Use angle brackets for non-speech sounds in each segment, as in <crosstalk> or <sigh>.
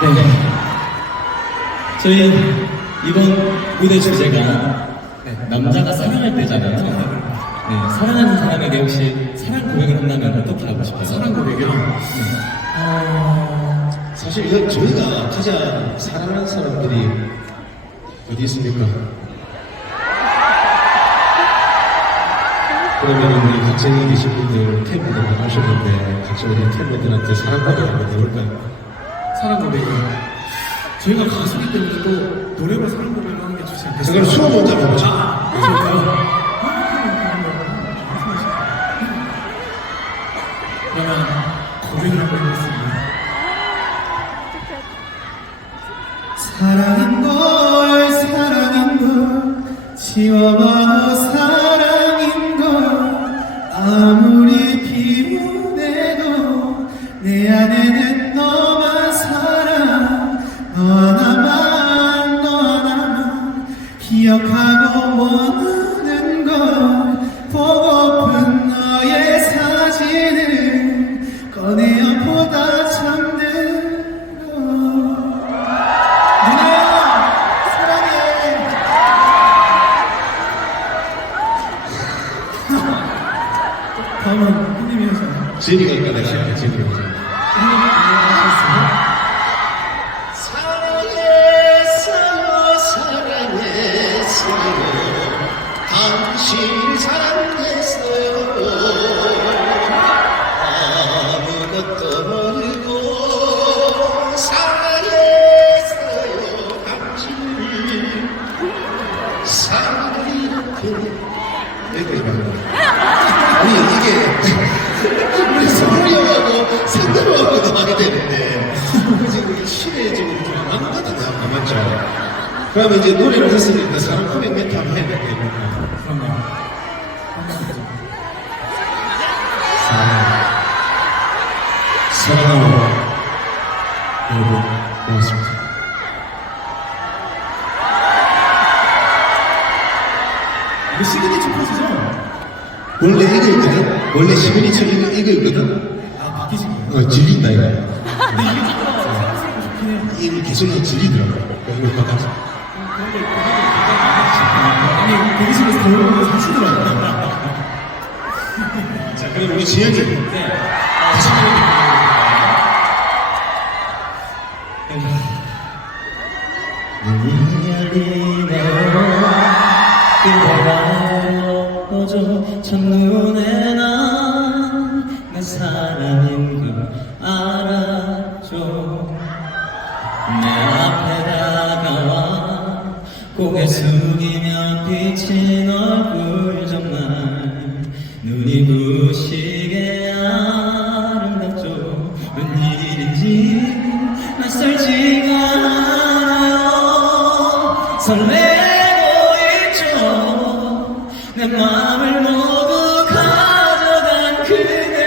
네. 저희 이번 무대 주제가 네, 남자가 사랑할 때잖아요. 네, 사랑하는 사람에게 혹시 사랑 고백을 한다면 어떻게 하고 싶어요? 사랑 고백이요? 어, 사실 이거 저희가 가장 사랑하는 사람들이 어디 있습니까? 그러면 우리 각자에 계신 분들 팬분들 나오셨는데 각자 우리 팬분들한테 사랑 고백 한번 해볼까요? 사랑 고백이요. 저희가 가수기 때문에 또 노래로 사랑 고백을 하는 게 좋지 자 않겠어요? 그럼 수업 먼저. 저희가요? 그러면 고백을 한번 해보겠습니다. 사랑인 걸, 사랑인 걸, 지워봐도 사랑인 걸, 아무리 피곤해도 내 안에는 지은이가 먼저. 사랑했어요 사랑했어요 당신 사랑 그러면 이제 노래를 했으니까 사랑 고백 멘트 한번 해야 되겠네. 그럼요 사랑. 사랑하고 여러분 고맙습니다. 이거 시그니처 포즈죠? 원래 이거 있거든? 원래 시그니처 이거, 이거 있거든? 아 바뀌신 거예요? 어, 질린다, 이거. 근데 이게 이거 계속 질리더라고. 이거 받아서. 아니 대기실에서 더우면 사시더라고요 자, 그럼 우리 지현이. 네. 숙이며 비친 얼굴 정말. 눈이 부시게 아름답죠. 웬일인지 낯설지가 않아요. 설레고 있죠. 내 마음을 모두 가져간 그대.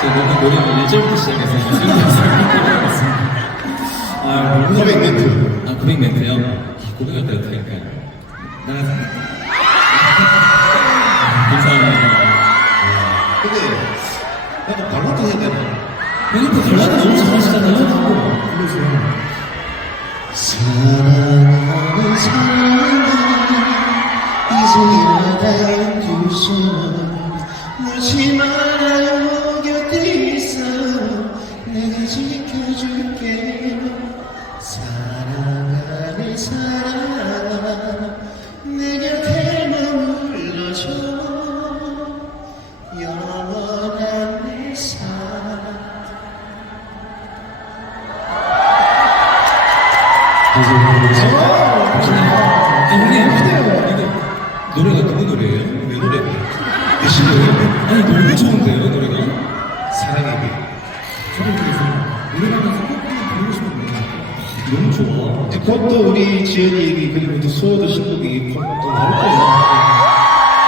제가 노래를 1절부터 시작해서 <laughs> 아, 고백 멘트. 아, 고백 멘트요? 아, 고백할 때 어떻게 할까요? 나가 감사합니다. 근데, 약간 발라드 해야 되나? 형님도 발라드 너무 잘하시잖아요. 사랑하는 사람 이송이마다 두손 묻지 말아요 곁에 있어 내가 지켜줄게 아, 이거 노래가 누구 노래예요? 내 노래. 대신 노래? 아니, 너무 좋은데요, 노래가? 사랑에게. 저도 그래서 노래방에서 꼭 부르고 싶은데 너무 좋아. 이제 곧또 우리 지연이 얘기 그리고 또 수호도 신곡이 곧또 나올 거예요.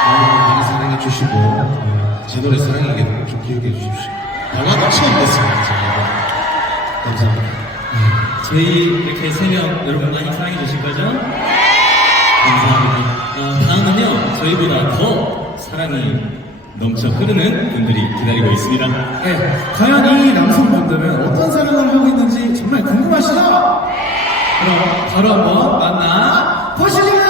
많이 많이 사랑해 주시고 어, 제 노래 사랑에게 좀 기억해 주십시오. 영화가 처음 됐습니다. 제가. 감사합니다. 저희 이렇게 새벽 여러분 많이 사랑해 주실 거죠? 감사합니다. 어, 다음은요, 저희보다 더 사랑이 넘쳐 흐르는 분들이 기다리고 있습니다. 네, 과연 이 남성분들은 어떤 사랑을 하고 있는지 정말 궁금하시죠? 그럼 바로 한번 만나 보시죠!